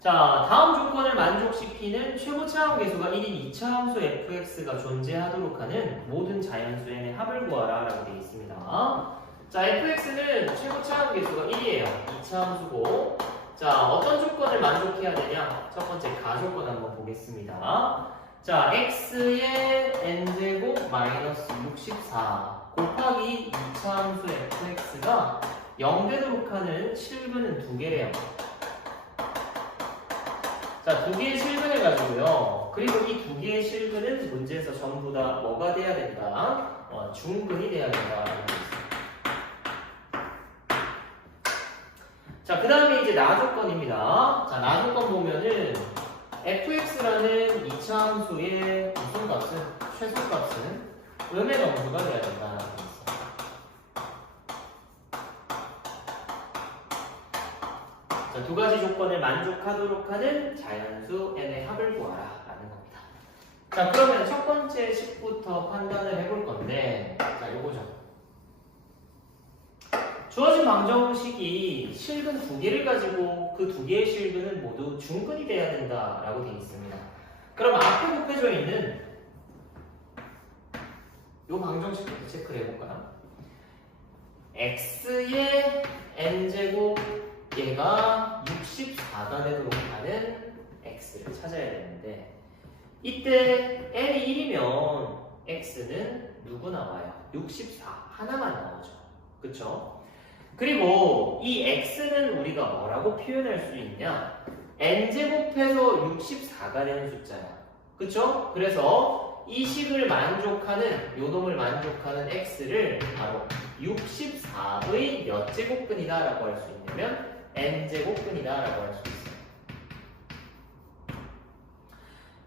자, 다음 조건을 만족시키는 최고 차함 계수가 1인 2차 함수 fx가 존재하도록 하는 모든 자연수 n의 합을 구하라 라고 되어 있습니다. 자, fx는 최고 차함 계수가 1이에요. 2차 함수고. 자, 어떤 조건을 만족해야 되냐? 첫 번째 가조건 한번 보겠습니다. 자, x의 n제곱 마이너스 64 곱하기 2차 함수 fx가 0 되도록 하는 실근은 두 개래요. 자, 두 개의 실근을 가지고요. 그리고 이 두 개의 실근은 문제에서 전부 다 뭐가 돼야 된다? 어, 중근이 돼야 된다. 자, 그 다음에 이제 나조건입니다. 자, 나조건 보면은 fx라는 2차 함수의 무슨 값은? 최소 값은 음의 정수가 돼야 된다는 거 있어요. 자, 두 가지 조건을 만족하도록 하는 자연수 n의 합을 구하라 라는 겁니다. 자, 그러면 첫 번째 식부터 판단을 해볼 건데, 자, 요거죠. 주어진 방정식이 실근 두 개를 가지고 그 두 개의 실근은 모두 중근이 돼야 된다라고 되어 있습니다. 그럼 앞에 곱해져 있는 이 방정식부터 체크를 해볼까요? x의 n제곱 얘가 64가 되도록 하는 x를 찾아야 되는데 이때 n이 1이면 x는 누구 나와요? 64 하나만 나오죠. 그쵸? 그리고 이 x는 우리가 뭐라고 표현할 수 있냐? n제곱해서 64가 되는 숫자야. 그쵸? 그래서 이 식을 만족하는, 요놈을 만족하는 x를 바로 64의 몇 제곱근이다 라고 할 수 있냐면 n제곱근이다 라고 할 수 있어요.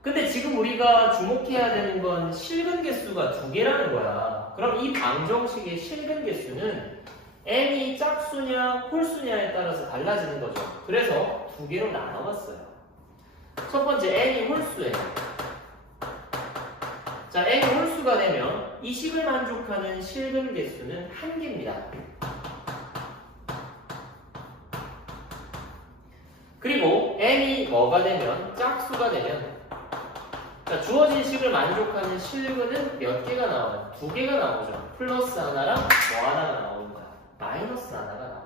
근데 지금 우리가 주목해야 되는 건 실근 개수가 두 개라는 거야. 그럼 이 방정식의 실근 개수는 n이 짝수냐 홀수냐에 따라서 달라지는 거죠. 그래서 두 개로 나눠봤어요. 첫 번째 n이 홀수예요. 자, n이 홀수가 되면 이 식을 만족하는 실근 개수는 한 개입니다. 그리고 n이 뭐가 되면 짝수가 되면 자, 주어진 식을 만족하는 실근은 몇 개가 나와요? 두 개가 나오죠. 플러스 하나랑 뭐 하나가 나오는 거야. 마이너스 하나가 나와요.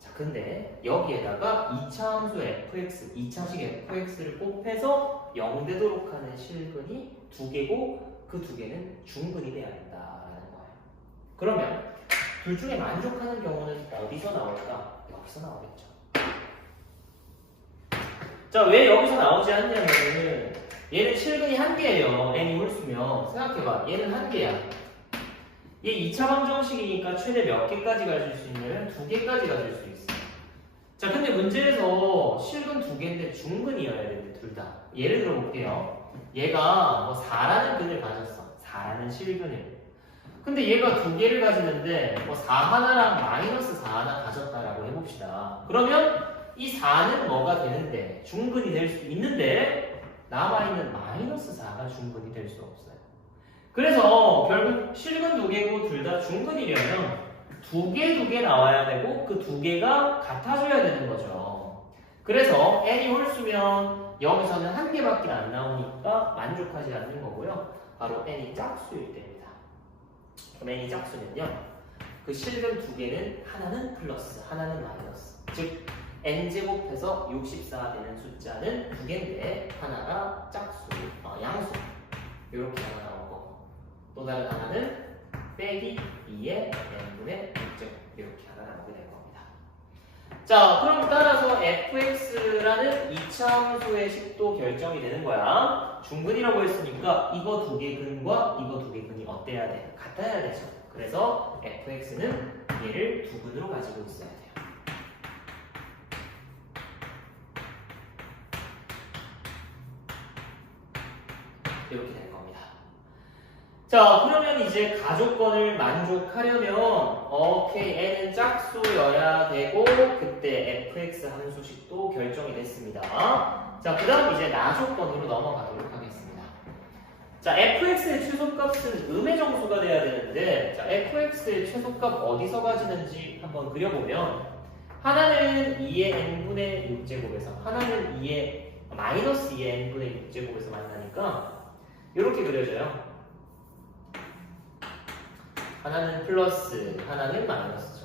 자, 근데 여기에다가 2차 함수 fx, 2차식 fx를 곱해서 0 되도록 하는 실근이 두 개고 그 두 개는 중근이 돼야 된다라는 거예요. 그러면 둘 중에 만족하는 경우는 어디서 나올까? 여기서 나오겠죠. 자, 왜 여기서 나오지 않냐면은 얘는 실근이 한 개예요. n이 홀수면 생각해봐. 얘는 한 개야. 얘 2차 방정식이니까 최대 몇 개까지 가질 수 있냐면 두 개까지 가질 수 있어. 자, 근데 문제에서 실근 두 개인데 중근이어야 되는데 둘 다. 예를 들어 볼게요. 얘가 뭐 4라는 근을 가졌어. 4라는 실근을. 근데 얘가 두 개를 가지는데 뭐 4 하나랑 마이너스 4 하나 가졌다라고 해봅시다. 그러면 이 4는 뭐가 되는데 중근이 될 수 있는데 남아있는 마이너스 4가 중근이 될 수 없어요. 그래서 결국 실근 두 개고 둘 다 중근이려면 두 개 두 개 나와야 되고 그 두 개가 같아져야 되는 거죠. 그래서 n이 홀수면 여기서는 한 개밖에 안 나오니까 만족하지 않는 거고요. 바로 n이 짝수일 때입니다. 그럼 n이 짝수는요. 그 실근 두 개는 하나는 플러스, 하나는 마이너스. 즉 n제곱해서 64 되는 숫자는 두 개인데 하나가 짝수, 어, 양수 이렇게 하나 나올 거고 또 다른 하나는 빼기 2의 n분의 6제곱 이렇게 하나 나오게 될 겁니다. 자 그럼 따라서 fx라는 2차 함수의 식도 결정이 되는 거야. 중근이라고 했으니까 이거 두 개 근과 이거 두 개 근이 어때야 돼? 같아야 되죠. 그래서 fx는 얘를 두 근으로 가지고 있어야 돼 이렇게 될 겁니다. 자, 그러면 이제 가족권을 만족하려면 오케이 n은 짝수여야 되고 그때 fx 함수식도 결정이 됐습니다. 자, 그 다음 이제 나조건으로 넘어가도록 하겠습니다. 자, fx의 최소값은 음의 정수가 돼야 되는데 자, fx의 최소값 어디서 가지는지 한번 그려보면 하나는 2의 n분의 6제곱에서 하나는 2의 마이너스 2의 n분의 6제곱에서 만나니까 이렇게 그려져요. 하나는 플러스, 하나는 마이너스죠.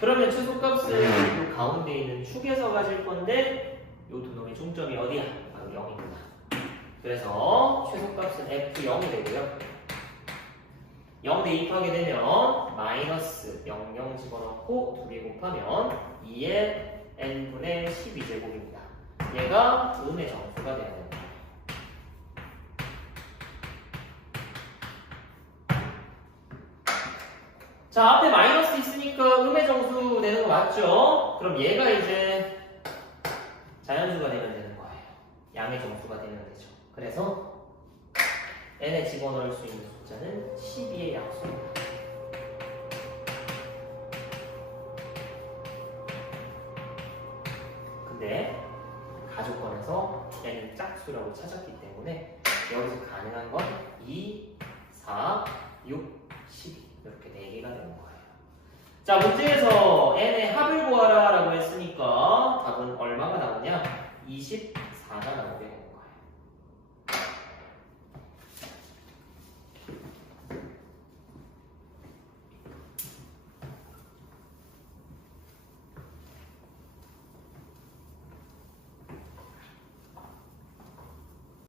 그러면 최소값은 이 가운데 있는 축에서 가질 건데 이 두 놈의 중점이 어디야? 바로 0입니다. 그래서 최소값은 f0이 되고요. 0 대입하게 되면 마이너스 0, 0 집어넣고 2개 곱하면 2의 n분의 12제곱입니다. 얘가 음의 정수가 되는 자, 앞에 마이너스 있으니까 음의 정수 되는 거 맞죠? 그럼 얘가 이제 자연수가 되면 되는 거예요. 양의 정수가 되면 되죠. 그래서 n에 집어넣을 수 있는 숫자는 12의 약수입니다. 근데 가족권에서 n은 짝수라고 찾았기 때문에 여기서 가능한 건 2, 4, 6, 12 이렇게 4개가 되는 거예요. 자 문제에서 n의 합을 구하라 라고 했으니까 답은 얼마가 나오냐? 24가 나오게 되는 거예요.